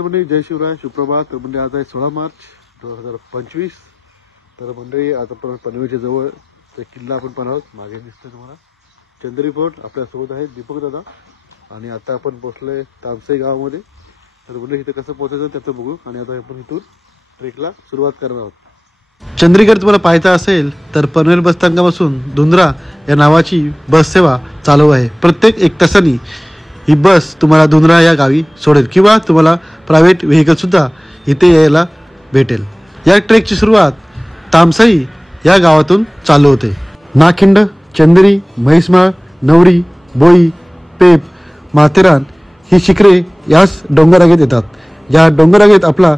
मंडळी जय शिवराय, सुप्रभात. तर म्हणजे आज आहे 16 मार्च 2025. तर मंडळी आता आपण पनवेलच्या जवळ ते किल्ला आपण पाहणार आहोत. मागे दिसतोय तुम्हाला चंद्री फोर्ट. आपल्यासोबत आहे दीपक दादा. आणि आता आपण पोहोचलोय तामसई गावामध्ये. तर म्हणजे इथे कसं पोहोचायचं त्याचं बघू. आणि आता आपण इथून ट्रेकला सुरुवात करणार आहोत. चंद्रीगड तुम्हाला पाहायचं असेल तर पनवेल बसस्थानकापासून धुंद्रा या नावाची बस सेवा चालू आहे. प्रत्येक 1 तासांनी ही बस तुम्हाला धुंद्रा या गावी सोडेल किंवा तुम्हाला प्रायव्हेट व्हेकलसुद्धा इथे यायला भेटेल. या ट्रेकची सुरुवात तामसई या गावातून चालू होते. नाखिंड, चंदेरी, म्हैसमाळ, नवरी, बोई, पेप, माथेरान ही शिखरे याच डोंगररांगेत येतात. या डोंगररांगेत आपला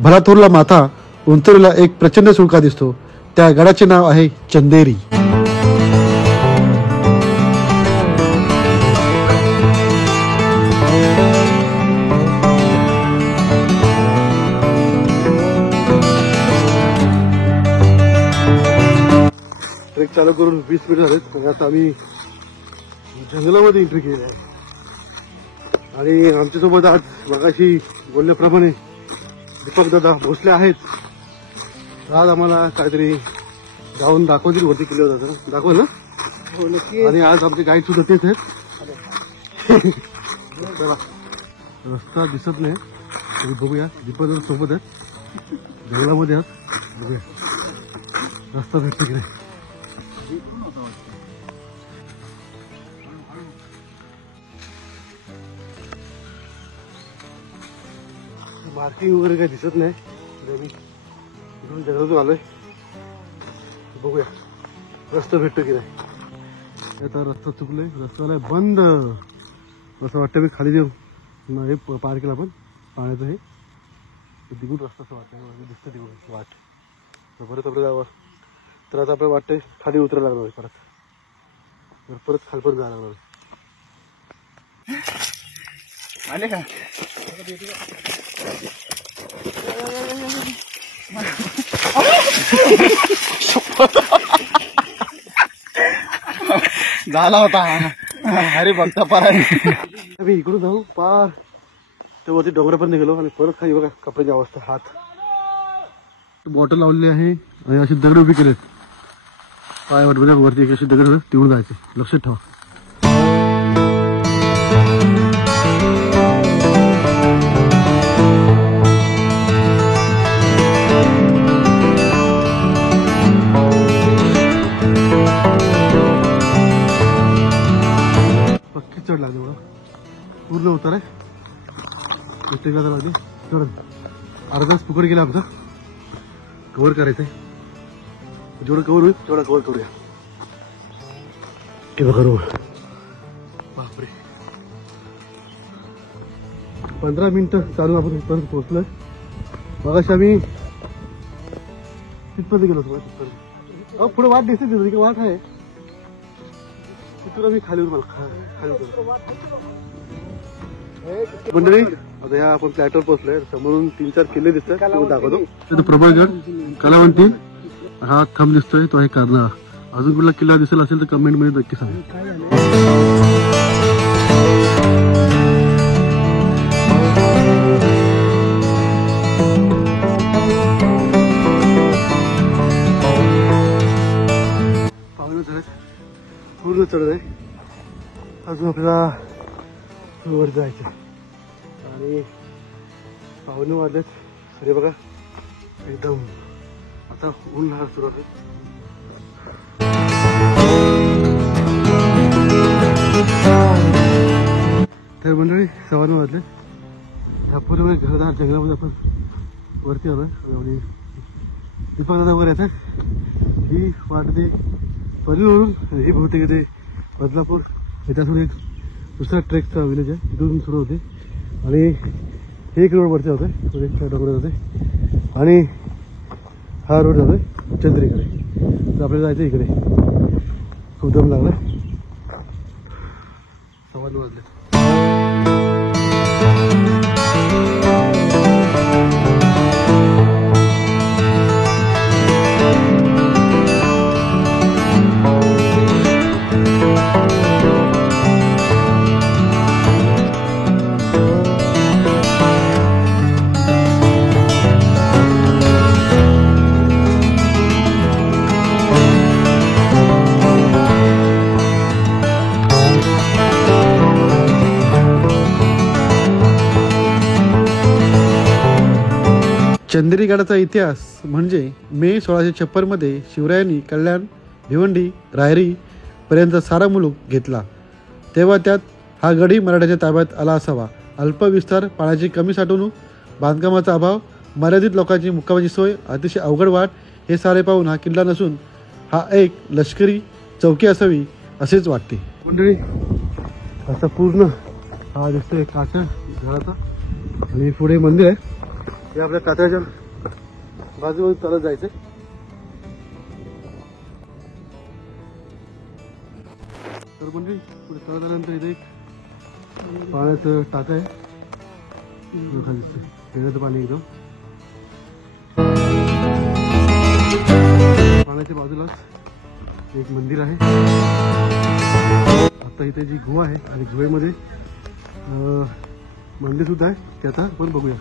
भलाथोरला माथा उंचवलेला एक प्रचंड सुळका दिसतो. त्या गडाचे नाव आहे चंदेरी. ट्रेक चालू करून 20 मिनिट झालेत. आणि आता आम्ही जंगलामध्ये एंट्री केली आहे. आणि आमच्यासोबत आज मगाशी बोलल्याप्रमाणे दीपक दादा भोसले आहेत. आज आम्हाला काहीतरी जाऊन दाखवतील वरती किल्ले होता दाखव ना. आणि आज आमचे गाईड सुद्धा तेच आहेत. रस्ता दिसत नाही तरी बघूया. दीपक दादा सोबत आहेत, जंगलामध्ये आहात. बघूया रस्ता भेटतो की नाही. मार्किंग वगैरे काही दिसत नाही. मी इथून जंगलातून आलोय. बघूया रस्ता भेटतो की नाही. आता रस्ता चुकलोय. रस्ता आलाय बंद. असं वाटतं मी खाली देऊ हे पार केला आपण पाण्याचं. हे तिकून रस्ता असं वाटतं दिसतं तिकडून वाट. परत आपल्याला जावं तर आता आपल्याला वाटतंय खाली उतरायला लागणार आहे. परत खालपर्यंत जायला लागणार आहे. आले का झाला होता. अरे बघता पार आम्ही इकडून जाऊ पार ते वरती डोंगरापर्यंत गेलो. आणि परत खाली बघा कपड्याची अवस्था. हात बॉटल लावलेली आहे आणि अशी दगड उभी केलेत. पायावर बघा वरती एक अशी दगड तिकडून जायचे. लक्षात ठेवा. चढ लागले बघा. पूर्ण उतार आहे. प्रत्येकाचा लागले चढ. अर्धाच फुकट गेला आमचा. कव्हर करायचंय. जेवढं कव्हर होईल तेवढा कव्हर करूया. ते बघा बापरे 15 मिनिटं चालून आपण इथपर्यंत पोहोचलोय. मगाशी आम्ही तिथपर्यंत गेलो होतो. तिथपर्यंत पुढे वाट दिसते तिथे वाट आहे. तिथून आम्ही खाली मंडळी आता ह्या आपण फ्लॅटवर पोहोचलोय. समोरून 3-4 किल्ले दिसतात. दाखवतो. तिथं प्रबळगड, कलावंती हा थंब दिसतोय तो आहे कारनाळा. अजून कुठला किल्ला दिसेल असेल तर कमेंट मध्ये नक्की सांगा. पाहुणे झाले पूर्ण चढत आहे. अजून आपल्याला वर जायचं. आणि पाहुणे वाजलेत अरे बघा एकदम. आता ऊन लागायला सुरुवात आहे. तर मंडळी 6 वाजले. ह्या पूर्ण घरदार जंगलामध्ये आपण वरती आलोय. आणि दीपक दादा वगैरे येतात. ही वाटते पनवेलवरून. ही बहुतेक ते बदलापूर याच्यातून एक दुसरा ट्रेकचा विलेज आहे. तिथून सुरू होते. आणि 1 रोड वरती होते. डोंगरात होते. आणि हा रोड जातोय चंद्रीकडे. तर आपल्याला जायचं इकडे. खूप दम लागला. 9:15 वाजले. चंदेरीगडाचा इतिहास म्हणजे मे 1656 मध्ये शिवरायांनी कल्याण, भिवंडी, रायरी पर्यंत सारा मुलूक घेतला. तेव्हा त्यात हा गडही मराठ्याच्या ताब्यात आला असावा. अल्प विस्तार, पाण्याची कमी साठवणूक, बांधकामाचा अभाव, मर्यादित लोकांची मुक्कामाची सोय, अतिशय अवघड वाट हे सारे पाहून हा किल्ला नसून हा एक लष्करी चौकी असावी असेच वाटते. मंडळी असा पूर्ण हा दिसतोय काचा घराचा आणि पुढे मंदिर आहे. हे आपल्या कात्राच्या बाजूवर चालत जायचंय. तर म्हणजे पुढे चालत आल्यानंतर इथे एक पाण्याचं टाका आहे. दिसतंय पिण्याचं पाणी एकदम. पाण्याच्या बाजूलाच एक मंदिर आहे. आता इथे जी गुहा आहे आणि गुहेमध्ये मंदिर सुद्धा आहे ते आता आपण बघूया.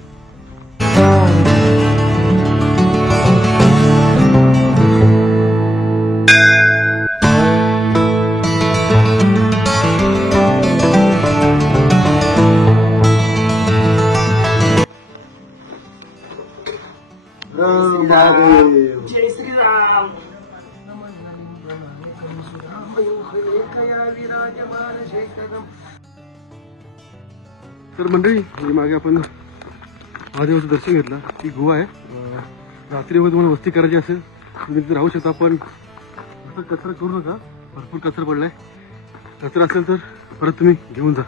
जय श्रीराम. तर मंडळी मागे आपण महादेवाचं दर्शन घेतलं. ती गुहा आहे. रात्रीमध्ये तुम्हाला वस्ती करायची असेल तुम्ही तिथे राहू शकता. पण असं कचरा करू नका. भरपूर कचरा पडलाय. कचरा असेल तर परत तुम्ही घेऊन जा.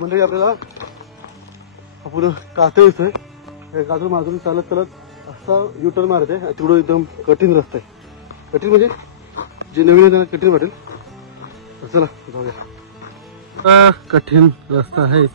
मंडळी आपल्याला पुढं कातळ दिसतोय. कातळ मागून चालत चालत असा युटर्न मारते. तिकडं एकदम कठीण रस्ता आहे. कठीण म्हणजे जे नवीन आहे त्यांना कठीण वाटेल. चला जाऊया. कठीण रस्ता आहे.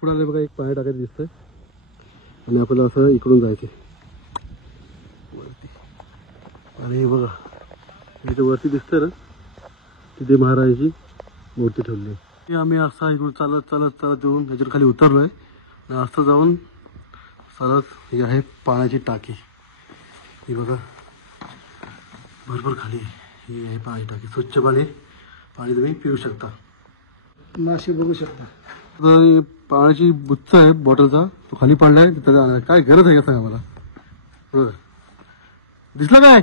पुढे आले बघा एक पाय टाकायचं दिसतंय आणि आपल्याला असं इकडून जायचं वरती. आणि बघा इथे वरती दिसतंय ना तिथे महाराजांची मूर्ती ठेवली आहे. आम्ही असा इकडून चालत चालत चालत येऊन ह्याच्यावर खाली उतरलोय. आणि असं जाऊन चालत ही आहे पाण्याची टाकी. ही बघा भरपूर खाली ही आहे पाण्याची टाकी. स्वच्छ पाणी तुम्ही पिऊ शकता. माशी बघू शकता. पाण्याची बुच्चा आहे बॉटलचा तो खाली पडलाय. त्याला काय गरज आहे का सांगा मला. बरोबर दिसलं काय.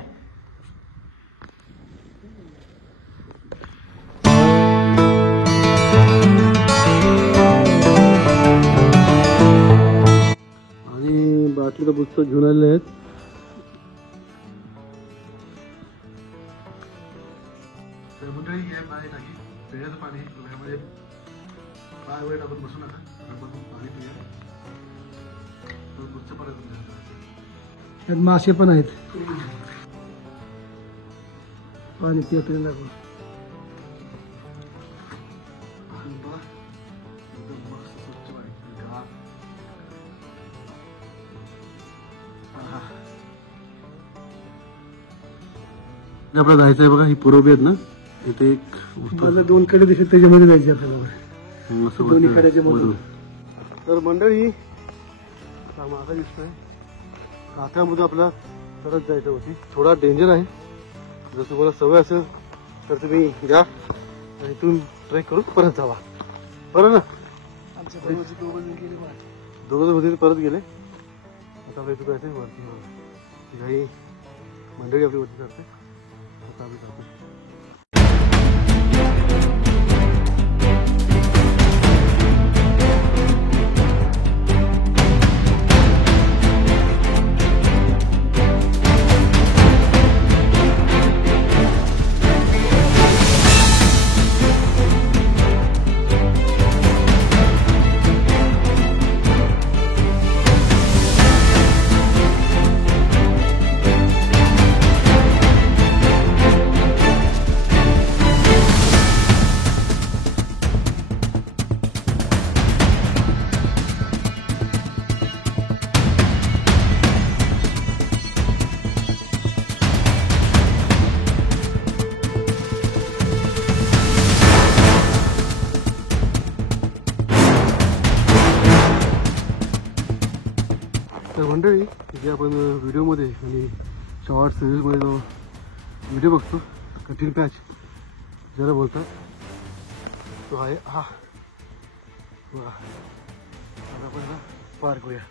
आणि बाटलीचा बुच्चा घेऊन आलेले आहेत. मंडळी हे पाणी टाकी पिण्याचं पाणी ह्यामध्ये पाय वेळ आपण बसू नका. पाणी पिऊया. त्यात मासे पण आहेत. पाणी पित नको. आपल्याला जायचंय बघा. ही पुरवली आहेत ना इथे एक मला 2 कडे दिसत त्याच्यामध्ये जायचे आपल्याला दोन्ही कड्याच्या मधून. तर मंडळी मागा दिसतोय कात्यामध्ये आपला सरत जायचं होती. थोडा डेंजर आहे. जर तुम्हाला सवय असेल तर तुम्ही घ्या आणि इथून ट्रेक करून परत जावा. बरं ना. आमच्या बरोबरचे दोघं जण गेले बाहेर. दोघं होते ते परत गेले. आता आपल्या इथं जायचं वरती. काही मंडळी आपली वरती जाते. आता आम्ही जातो. तर मंडळी, जे आपण व्हिडिओमध्ये आणि शॉर्ट सिरीजमध्ये जो व्हिडिओ बघतो कठीण पॅच ज्याला बोलतात तो आहे हा. वा, आता आपण पार करूया.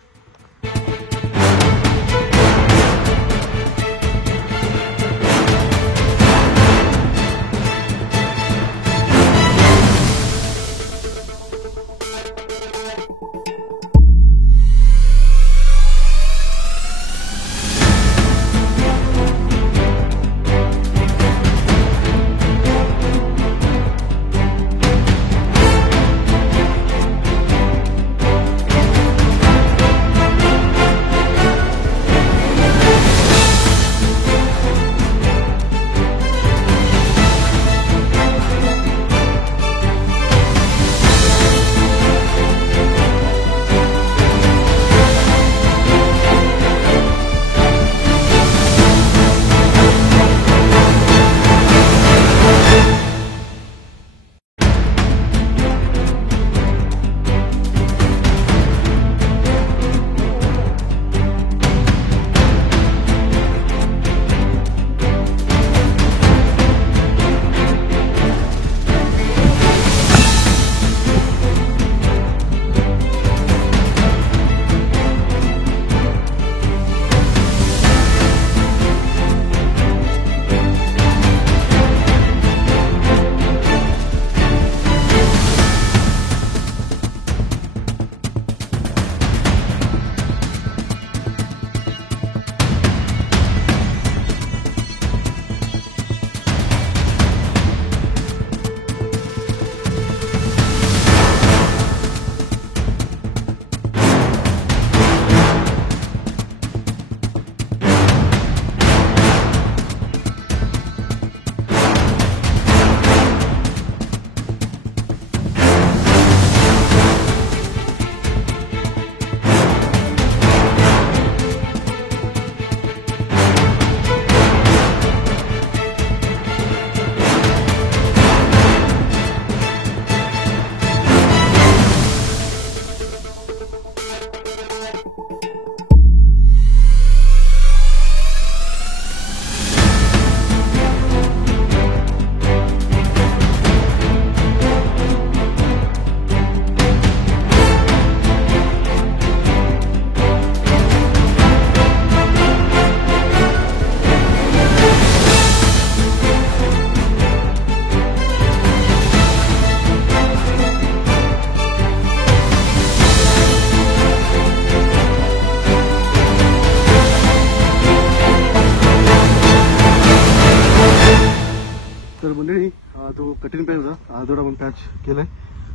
तर मंडळी, तो कठीण पॅच होता. आज आपण पॅच केलाय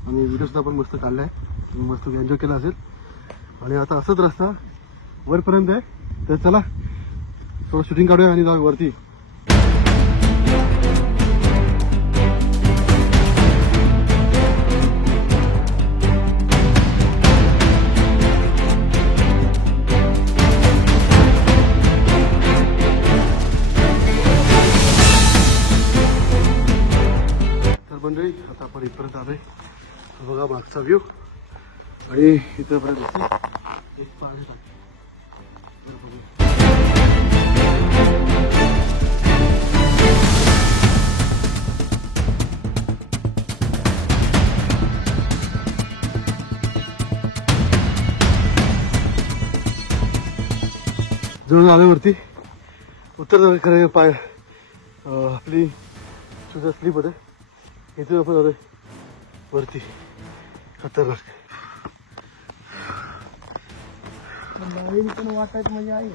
आणि व्हिडिओ सुद्धा आपण मस्त काढलाय. मस्त एन्जॉय केला असेल. आणि आता असंच रस्ता वरपर्यंत आहे. तर चला थोडं शूटिंग काढूया आणि जाऊ वरती. मंडळी, आता आपण इथपर्यंत आलोय. बघा मागचा व्ह्यू आणि इथपर्यंत एक पाणी टाक. जवळ आलो वरती उत्तर खरं पाय आपली तुझा स्लीप होते इथून आपण आलोय वरती खतरनाक पण वाटायचं म्हणजे आहे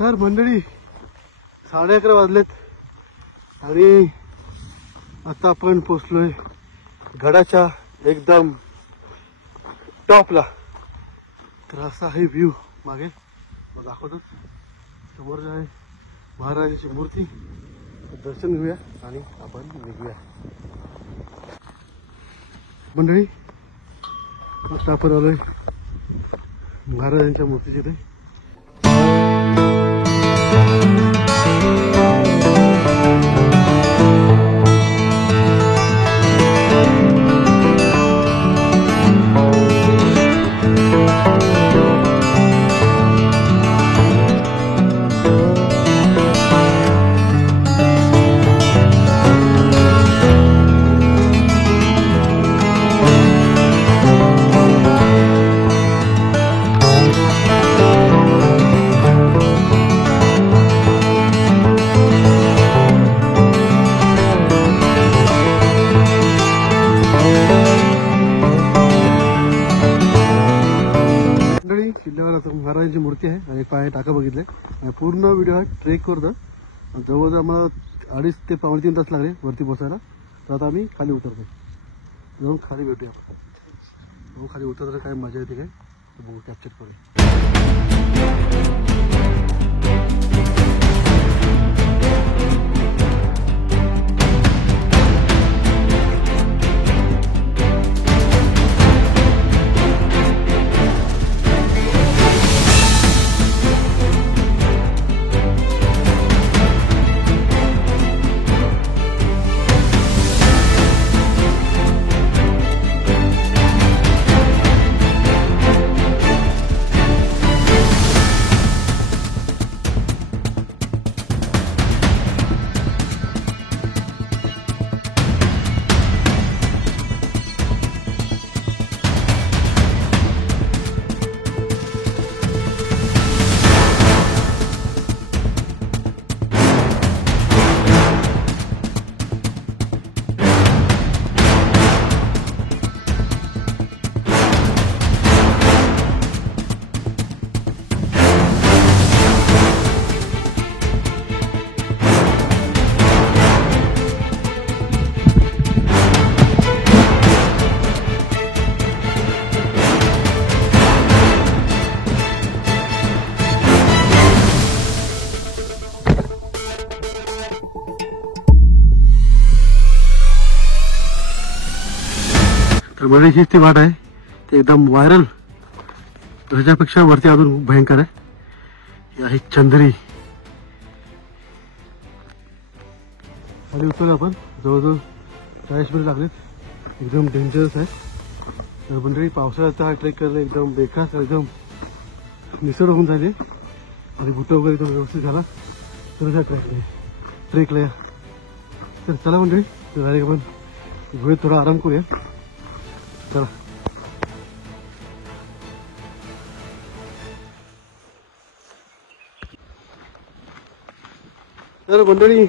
तर मंडळी 11:30 वाजलेत आणि आता आपण पोचलोय गडाच्या एकदम टॉपला. तर असा आहे व्ह्यू मागे दाखवतोच. समोर आहे महाराजाची मूर्ती. दर्शन घेऊया आणि आपण निघूया. मंडळी आता आपण आलोय महाराजांच्या मूर्तीचे ते. किल्ल्यावर महाराजांची मूर्ती आहे आणि पाय टाका बघितले. पूर्ण व्हिडिओ हा ट्रेक करतो. जवळजवळ आम्हाला 2.5 ते 3 तास लागले वरती पोचायला. तर आता आम्ही खाली उतरतो. जाऊन खाली भेटूया आपण. जाऊन खाली उतरताना काय मजा येते काय बघू, कॅप्चर करूया. तर म्हणजे हीच ती वाट आहे ते एकदम व्हायरल. त्याच्यापेक्षा वरती अजून भयंकर आहे. ही आहे चंद्री. खाली उतरलो आपण. जवळजवळ 40 मिनिट लागलेत. एकदम डेंजरस आहे. तर मंडळी पावसाळ्यात हा ट्रेक करायला एकदम बेकार, एकदम निसर्ग होऊन जाईल आणि बुट वगैरे एकदम व्यवस्थित झाला तर ह्या ट्रेकला या. तर चला मंडळी डायरेक्ट आपण गुहेत थोडा आराम करूया. चला. तर मंडळी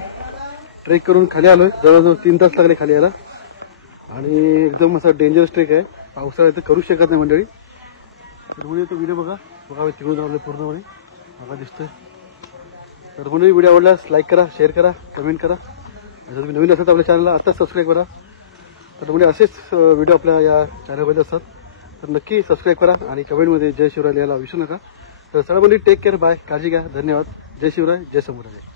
ट्रेक करून खाली आलोय. जवळजवळ 3 तास लागले खाली यायला आणि एकदम असा डेंजरस ट्रेक आहे. पावसाळ्यात करू शकत नाही मंडळी. तर म्हणजे तो व्हिडिओ बघा तिकडून जाऊन पूर्णपणे मला दिसतोय. तर म्हणून व्हिडिओ आवडल्यास लाईक करा, शेअर करा, कमेंट करा. जर तुम्ही नवीन असाल तर आपल्या चॅनलला आत्ताच सबस्क्राईब करा. तर म्हणजे असेच व्हिडिओ आपल्या या चॅनलमध्ये असतात. तर नक्की सबस्क्राईब करा आणि कमेंटमध्ये जय शिवराय लिहायला विसरू नका. तर चला म्हणजे टेक केअर, बाय, काळजी घ्या, धन्यवाद. जय शिवराय, जय समुराय.